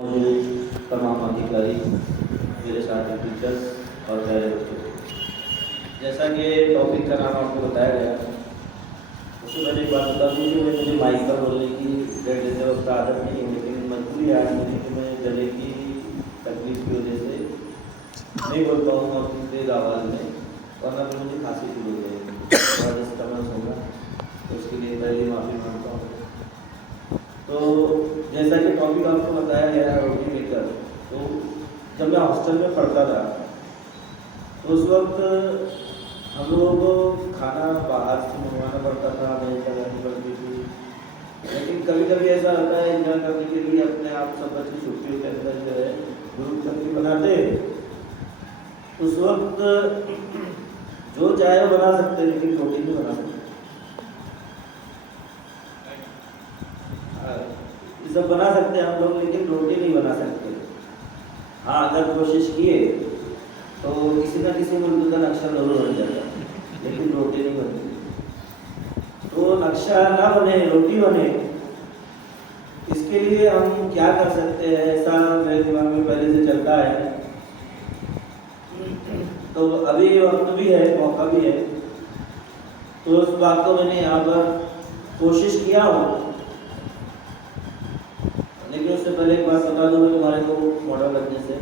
मौजूद तमाम अधिकारी, मेरे साथ टीचर्स और प्यारे बच्चों, जैसा कि टॉपिक का नाम आपको बताया गया, उससे पहले एक बात बता दूँ कि मुझे माइक पर बोलने की डेढ़ देते वक्त आदत नहीं है, लेकिन मजबूरी आ रही है कि मैं गले की तकलीफ की वजह से नहीं बोल पाऊँगा अपनी तेज आवाज़ में, वरना फिर मुझे खांसी शुरू हो जाएगी, थोड़ा डिस्टर्बेंस होगा, तो उसके लिए पहले माफ़ी मांगता हूँ। तो जैसा कि टॉपिक आपको बताया गया है रोटी मेकर, तो जब मैं हॉस्टल में पढ़ता था तो उस वक्त हम लोगों को खाना बाहर से मंगवाना पड़ता था, मेज लगानी पड़ती थी। लेकिन कभी कभी ऐसा होता है एंजॉय करने के लिए अपने आप सब बच्चे छुट्टियों के अंदर जो है ग्रुप करके बनाते, उस वक्त जो चाहे वो बना सकते, लेकिन रोटी नहीं बना सकते। ये सब बना सकते हैं हम लोग, लेकिन रोटी नहीं बना सकते। हाँ, अगर कोशिश किए तो किसी न किसी मुल्क का नक्शा जरूर बन जाता, लेकिन रोटी नहीं बनती। तो नक्शा ना बने, रोटी बने, इसके लिए हम क्या कर सकते हैं, ऐसा मेरे दिमाग में पहले से चलता है। तो अभी वक्त भी है, मौका भी है, तो उस बात को मैंने यहाँ पर कोशिश किया हूँ। लेकिन उससे पहले एक बात बता दूं मैं तुम्हारे को मॉडल लगने से,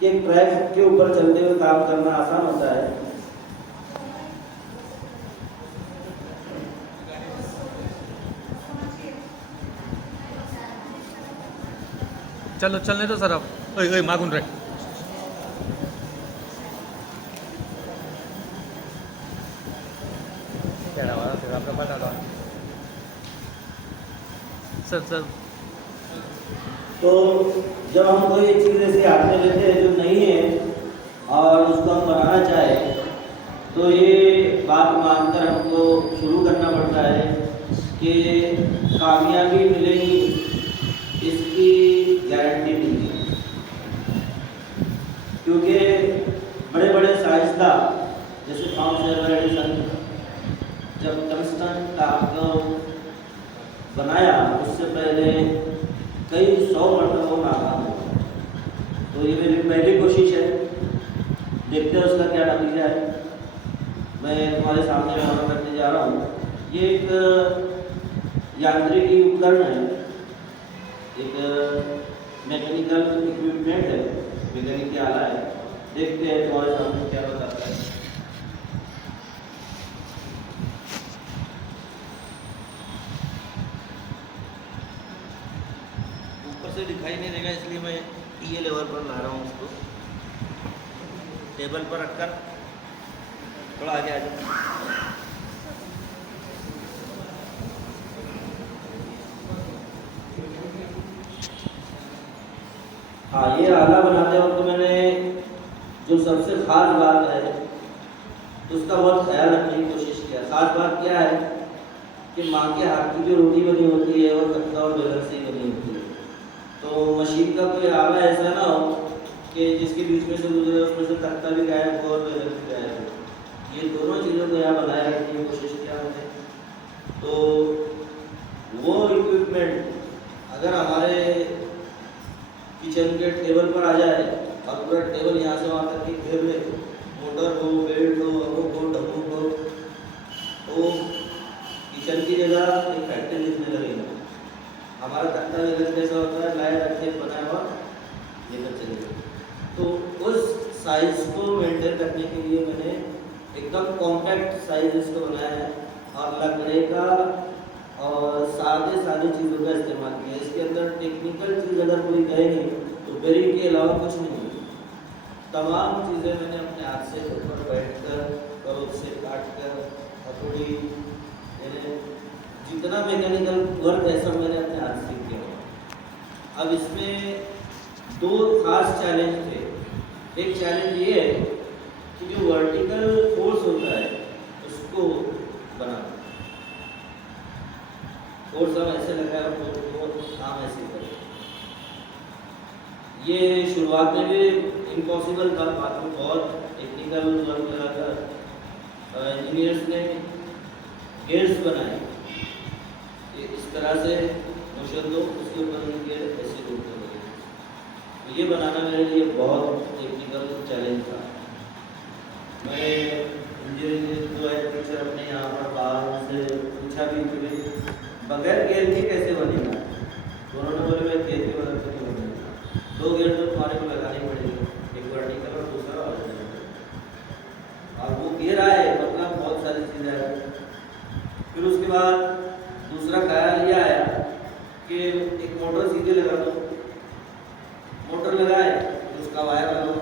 कि एक ट्रैक के ऊपर चलते हुए काम करना आसान होता है, चलो चलने दो सर। आप ओए मागून रे आपका पता था सर। तो जब हम कोई चीज़ ऐसी हाथ में लेते हैं जो नहीं है और उसको हम बनाना चाहें, तो ये बात मानकर हमको शुरू करना पड़ता है कि कामयाबी मिलेगी इसकी गारंटी नहीं है। क्योंकि बड़े बड़े साइंसदान जैसे थॉमस अल्वा एडिसन जब टंगस्टन तार को बनाया, उससे पहले कई 100 मरतबा नाकाम हुआ। तो ये मेरी पहली कोशिश है, देखते हैं उसका क्या नतीजा है। मैं तुम्हारे सामने बयान करने जा रहा हूँ। ये एक यांत्रिकी उपकरण है, एक मैकेनिकल इक्विपमेंट है, वैज्ञानिक आला है। देखते हैं तुम्हारे सामने क्या बताता है। ऊपर से दिखाई नहीं देगा, इसलिए मैं ये लेवल पर ला रहा हूँ उसको, टेबल पर रखकर। थोड़ा आगे आ जाओ। हाँ, ये आला बनाते वक्त तो मैंने जो सबसे खास बात है उसका बहुत ख्याल रखने की कोशिश किया। खास बात क्या है कि माँ के हाथ की जो रोटी बनी होती है वो तख्ता और बेलन से ही बनी होती है। तो मशीन का कोई आला ऐसा ना हो कि जिसके बीच में से गुजरे उसमें से तख्ता भी गायब हो और बेलन भी गायब हो। ये दोनों चीज़ों को यहाँ बनाए रखने की कोशिश किया मैंने। तो वो इक्विपमेंट अगर हमारे किचन के टेबल पर आ जाए और पूरा टेबल यहाँ से वहाँ तक की घेर ले, मोटर हो, बेल्ट हो, अमुक हो, ढमुक हो, तो किचन की जगह एक फैक्ट्री दिखने लगेगा। हमारा तख्ता वगैरह कैसा होता है, लाया रखे बनाया हुआ लेकर चलेगा। तो उस साइज को मेंटेन करने के लिए मैंने एकदम कॉम्पैक्ट साइज इसको बनाया है और लकड़े का और सादे चीज़ों का इस्तेमाल किया। इसके अंदर टेक्निकल चीज़ अगर कोई कहे नहीं तो बेरिंग के अलावा कुछ नहीं है। तमाम चीज़ें मैंने अपने हाथ से ऊपर बैठ कर और उससे काट कर हथौड़ी, मैंने जितना मैकेनिकल वर्क है सब मैंने अपने हाथ से किया। अब इसमें दो खास चैलेंज थे। एक चैलेंज ये है कि जो वर्टिकल फोर्स होता है उसको बनाना, फोर्स हम ऐसे लगाया और काम ऐसे करें। ये शुरुआत में भी इम्पॉसिबल था, बाद में बहुत टेक्निकल वर्क लगाकर इंजीनियर्स ने गेयर्स बनाए। इस तरह से मोशन दो, उसके ऊपर उनके ऐसे घूमते लगे। तो ये बनाना मेरे लिए बहुत टेक्निकल चैलेंज था। मैं इंजीनियरिंग जो है टीचर अपने यहाँ पर बाहर से पूछा भी कि बगैर गेयर के कैसे बनेगा, तो उन्होंने बोले मैं गेयर की मदद से नहीं बनेगा, 2 गेयर तो तुम्हारे को लगाने पड़ेंगे, एक वर्टिकल और दूसरा हॉरिजॉन्टल। और वो गियर आए मतलब बहुत सारी चीज़ें आई। फिर उसके बाद दूसरा ख्याल ये आया कि एक मोटर सीधे लगा दो, मोटर लगाए तो उसका वायर लगाओ,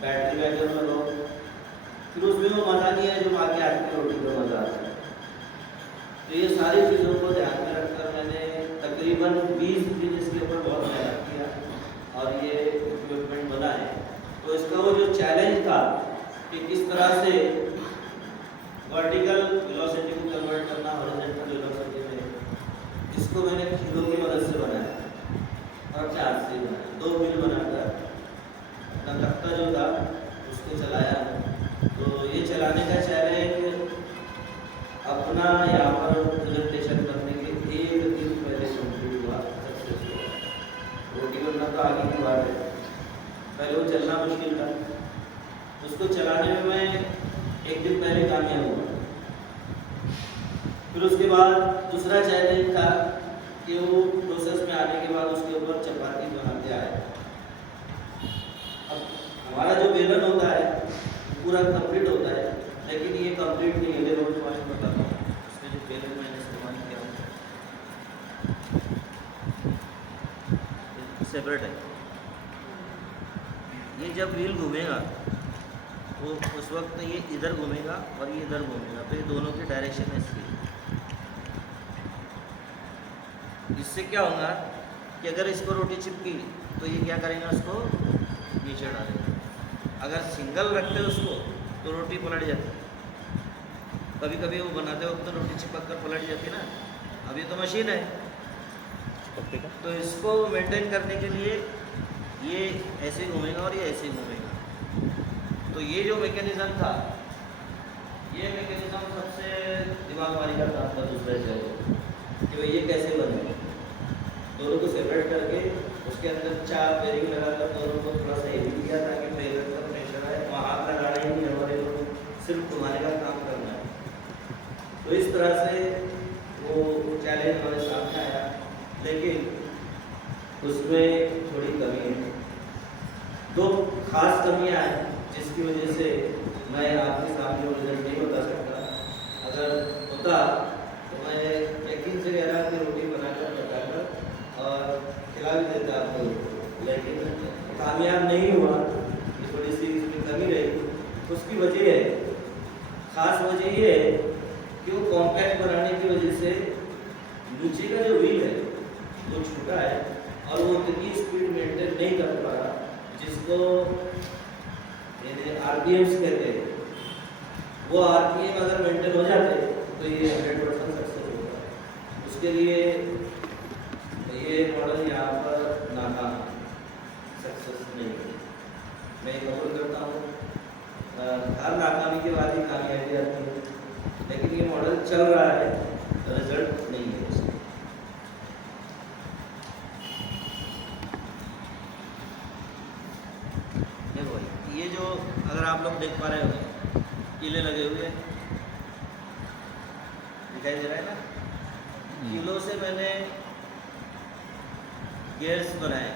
बैटरी बैकअप लगाओ, फिर उसमें वो मज़ा नहीं है जो बाकी आपकी रोटी का मज़ा आता है। तो ये सारी चीज़ों को ध्यान में रखकर मैंने तकरीबन 20 दिन इसके ऊपर बहुत मेहनत किया और ये इक्विपमेंट बना है। तो इसका वो जो चैलेंज था कि किस तरह से वर्टिकल वेलोसिटी को कन्वर्ट करना हॉरिजॉन्टल वेलोसिटी में, इसको मैंने खीलों की मदद से बनाया और चार से बनाया, 2 व्हील बनाकर अपना तख्ता जो था उसको चलाया। तो ये चलाने का चैलेंज अपना यहाँ पर प्रेजेंटेशन करने के 1 दिन पहले कंप्लीट हुआ सक्सेसफुल। रोटी करना तो आगे की बात है, पहले वो चलना मुश्किल था, उसको चलाने में मैं 1 दिन पहले कामयाब हुआ। फिर उसके बाद दूसरा चैलेंज था कि वो प्रोसेस में आने के बाद उसके ऊपर चपाती बनाते आए। अब हमारा जो बेलन होता है पूरा कंप्लीट होता है, लेकिन ये कंप्लीट नहीं है। मैं रोज वाइज बताता हूँ उसमें जो बेलन मैंने इस्तेमाल किया सेपरेट है। ये जब व्हील घूमेगा वो उस वक्त ये इधर घूमेगा और ये इधर घूमेगा, तो ये दोनों की डायरेक्शन ऐसी है। इससे क्या होगा कि अगर इसको रोटी चिपकी तो ये क्या करेगा, उसको नीचे डालेगा। अगर सिंगल रखते उसको तो रोटी पलट जाती, कभी कभी वो बनाते वक्त तो रोटी चिपक कर पलट जाती ना। अब ये तो मशीन है, तो इसको मेंटेन करने के लिए ये ऐसे घूमेगा और ये ऐसे घूमेगा। तो ये जो मैकेनिज्म था, ये मैकेनिज्म सबसे दिमाग वाली का काम था दूसरे से कि भाई ये कैसे बने। दोनों को सेपरेट करके उसके अंदर 4 बेरिंग लगाकर दोनों को थोड़ा सा हेवी किया ताकि बेरिंग का प्रेशर आए, वहाँ हाथ लगाना ही नहीं, हमारे को सिर्फ घुमाने का काम करना है। तो इस तरह से वो चैलेंज हमारे सामने आया, लेकिन उसमें थोड़ी कमी है, 2 खास कमियाँ हैं जिसकी वजह से मैं आपके सामने वो रिजल्ट नहीं बता सकता। अगर होता तो मैं यकीन से कह रहा कि रोटी बनाकर बताकर और खिला भी देता आपको, लेकिन कामयाब नहीं हुआ। ये थोड़ी सी इसमें कमी रही। उसकी वजह है, खास वजह ये है कि वो कॉम्पैक्ट बनाने की वजह से नीचे का जो व्हील है वो छोटा है और वो इतनी स्पीड मेंटेन नहीं कर पा रहा जिसको RPMs कहते हैं। वो RPM अगर मेंटेन हो जाते तो ये 100% सक्सेस होगा। उसके लिए ये मॉडल यहाँ पर नाकाम, सक्सेस नहीं है। मैं कबूल करता हूँ, हर नाकामी के बाद ही कामयाबी आती है, लेकिन ये मॉडल चल रहा है, रिजल्ट नहीं है उसका। ये जो अगर आप लोग देख पा रहे हो कीले लगे हुए दिखाई दे रहा है ना, कीलों से मैंने गियर्स बनाए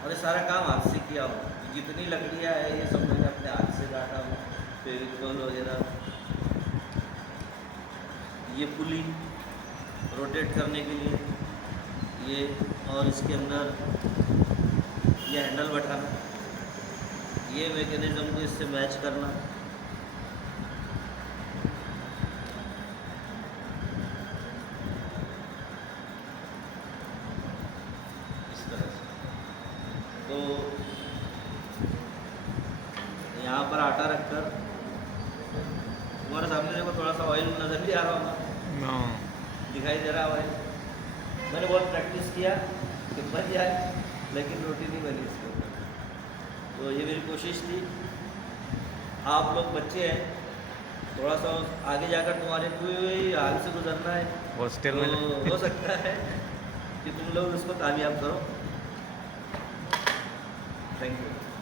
और ये सारा काम हाथ से किया हूँ। जितनी लकड़ियाँ है ये सब मैंने अपने हाथ से काटा हूँ, फेविकोल वगैरह। ये पुली रोटेट करने के लिए ये, और इसके अंदर ये हैंडल बैठाना, ये मैकेनिज्म को इससे मैच करना। इस तरह से तो यहाँ पर आटा रखकर, तुम्हारे सामने देखो थोड़ा सा ऑयल नजर भी आ रहा होगा, दिखाई दे रहा ऑयल। मैंने बहुत प्रैक्टिस किया कि बन जाए, लेकिन रोटी नहीं बनी इसके ऊपर। तो ये मेरी कोशिश थी। आप लोग बच्चे हैं, थोड़ा सा आगे जाकर तुम्हारे पूरे हाल से गुजरना है, हॉस्टल में तो हो सकता है कि तुम लोग इसको कामयाब करो। Thank you